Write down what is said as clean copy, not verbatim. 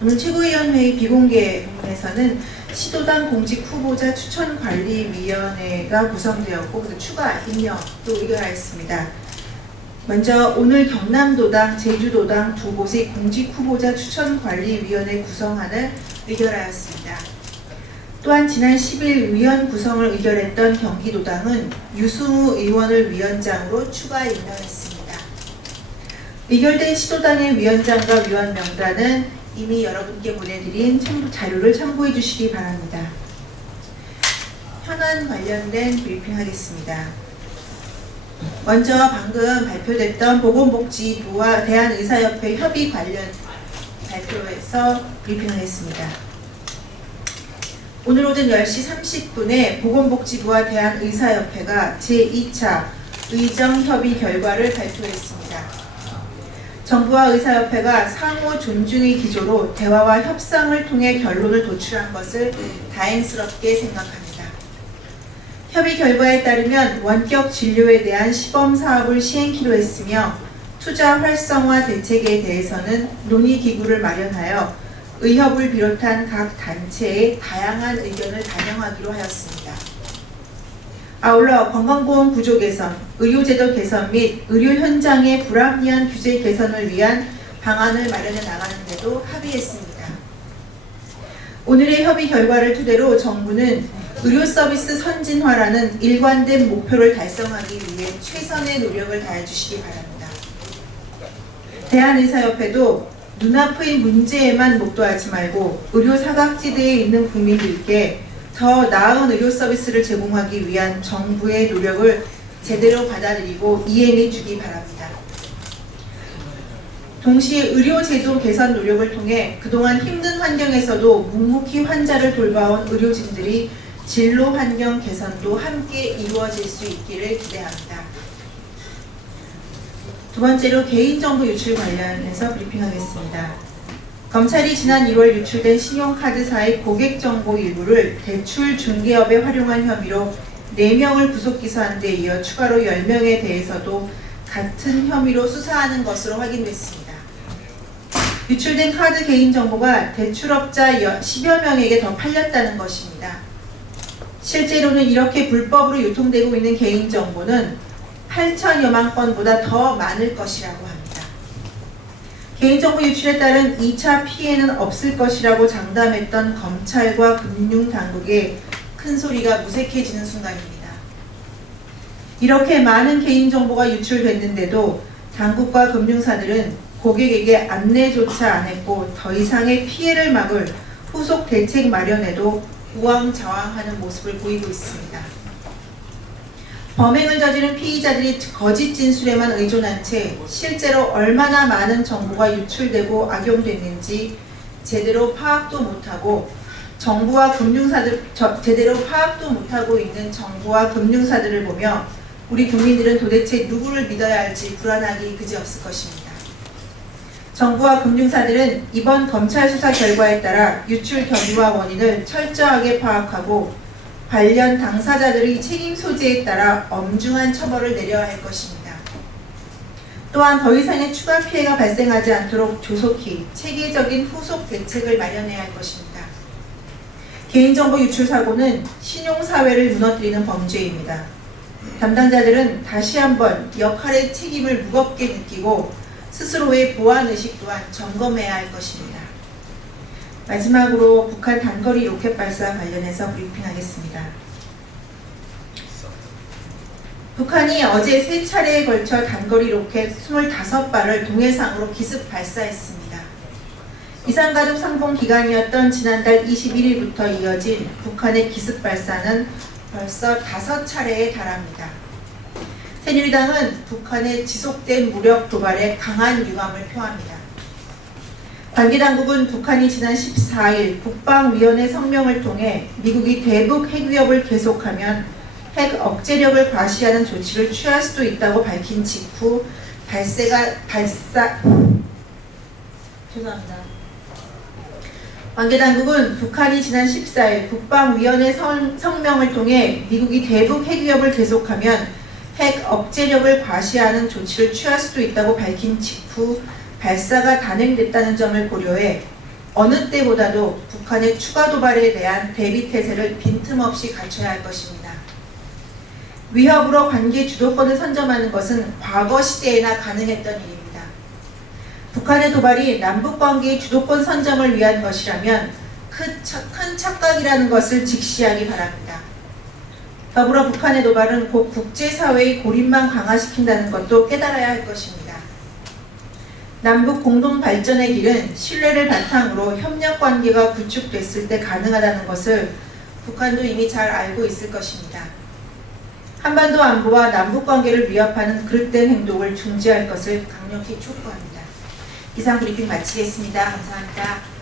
오늘 최고위원회의 비공개 부분에서는 시도당 공직 후보자 추천관리위원회가 구성되었고 그 추가 임명도 의결하였습니다. 먼저 오늘 경남도당, 제주도당 두 곳의 공직 후보자 추천관리위원회 구성안을 의결하였습니다. 또한 지난 10일 위원 구성을 의결했던 경기도당은 유승우 의원을 위원장으로 추가 임명했습니다. 의결된 시도당의 위원장과 위원 명단은 이미 여러분께 보내드린 자료를 참고해 주시기 바랍니다. 현안 관련된 브리핑하겠습니다. 먼저 방금 발표됐던 보건복지부와 대한의사협회 협의 관련 발표에서 브리핑을 했습니다. 오늘 오전 10시 30분에 보건복지부와 대한의사협회가 제2차 의정협의 결과를 발표했습니다. 정부와 의사협회가 상호 존중의 기조로 대화와 협상을 통해 결론을 도출한 것을 다행스럽게 생각합니다. 협의 결과에 따르면 원격 진료에 대한 시범 사업을 시행키로 했으며 투자 활성화 대책에 대해서는 논의기구를 마련하여 의협을 비롯한 각 단체의 다양한 의견을 반영하기로 하였습니다. 아울러 건강보험 구조 개선, 의료제도 개선 및 의료 현장의 불합리한 규제 개선을 위한 방안을 마련해 나가는 데도 합의했습니다. 오늘의 협의 결과를 토대로 정부는 의료 서비스 선진화라는 일관된 목표를 달성하기 위해 최선의 노력을 다해 주시기 바랍니다. 대한의사협회도 눈앞의 문제에만 몰두하지 말고 의료 사각지대에 있는 국민들께 더 나은 의료 서비스를 제공하기 위한 정부의 노력을 제대로 받아들이고 이행해 주기 바랍니다. 동시에 의료제도 개선 노력을 통해 그동안 힘든 환경에서도 묵묵히 환자를 돌봐온 의료진들이 진로 환경 개선도 함께 이루어질 수 있기를 기대합니다. 두 번째로 개인정보 유출 관련해서 브리핑하겠습니다. 검찰이 지난 1월 유출된 신용카드사의 고객정보 일부를 대출 중개업에 활용한 혐의로 4명을 구속 기소한 데 이어 추가로 10명에 대해서도 같은 혐의로 수사하는 것으로 확인됐습니다. 유출된 카드 개인정보가 대출업자 10여 명에게 더 팔렸다는 것입니다. 실제로는 이렇게 불법으로 유통되고 있는 개인정보는 8천여만 건보다 더 많을 것이라고 합니다. 개인정보 유출에 따른 2차 피해는 없을 것이라고 장담했던 검찰과 금융당국의 큰 소리가 무색해지는 순간입니다. 이렇게 많은 개인정보가 유출됐는데도 당국과 금융사들은 고객에게 안내조차 안 했고 더 이상의 피해를 막을 후속 대책 마련에도 우왕좌왕하는 모습을 보이고 있습니다. 범행을 저지른 피의자들이 거짓 진술에만 의존한 채 실제로 얼마나 많은 정보가 유출되고 악용됐는지 제대로 파악도 못하고 제대로 파악도 못하고 있는 정부와 금융사들을 보며 우리 국민들은 도대체 누구를 믿어야 할지 불안하기 그지없을 것입니다. 정부와 금융사들은 이번 검찰 수사 결과에 따라 유출 경위와 원인을 철저하게 파악하고 관련 당사자들의 책임 소재에 따라 엄중한 처벌을 내려야 할 것입니다. 또한 더 이상의 추가 피해가 발생하지 않도록 조속히 체계적인 후속 대책을 마련해야 할 것입니다. 개인정보 유출 사고는 신용사회를 무너뜨리는 범죄입니다. 담당자들은 다시 한번 역할의 책임을 무겁게 느끼고 스스로의 보안의식 또한 점검해야 할 것입니다. 마지막으로 북한 단거리 로켓 발사 관련해서 브리핑하겠습니다. 북한이 어제 3차례에 걸쳐 단거리 로켓 25발을 동해상으로 기습 발사했습니다. 이산가족 상봉 기간이었던 지난달 21일부터 이어진 북한의 기습 발사는 벌써 5차례에 달합니다. 새누리당은 북한의 지속된 무력 도발에 강한 유감을 표합니다. 관계당국은 북한이 지난 14일 국방위원회 성명을 통해 미국이 대북 핵위협을 계속하면 핵 억제력을 과시하는 조치를 취할 수도 있다고 밝힌 직후 관계당국은 북한이 지난 14일 국방위원회 성명을 통해 미국이 대북 핵위협을 계속하면 핵 억제력을 과시하는 조치를 취할 수도 있다고 밝힌 직후 발사가 단행됐다는 점을 고려해 어느 때보다도 북한의 추가 도발에 대한 대비 태세를 빈틈없이 갖춰야 할 것입니다. 위협으로 관계 주도권을 선점하는 것은 과거 시대에나 가능했던 일입니다. 북한의 도발이 남북관계의 주도권 선점을 위한 것이라면 큰 착각이라는 것을 직시하기 바랍니다. 더불어 북한의 도발은 곧 국제사회의 고립만 강화시킨다는 것도 깨달아야 할 것입니다. 남북 공동 발전의 길은 신뢰를 바탕으로 협력 관계가 구축됐을 때 가능하다는 것을 북한도 이미 잘 알고 있을 것입니다. 한반도 안보와 남북 관계를 위협하는 그릇된 행동을 중지할 것을 강력히 촉구합니다. 이상 브리핑 마치겠습니다. 감사합니다.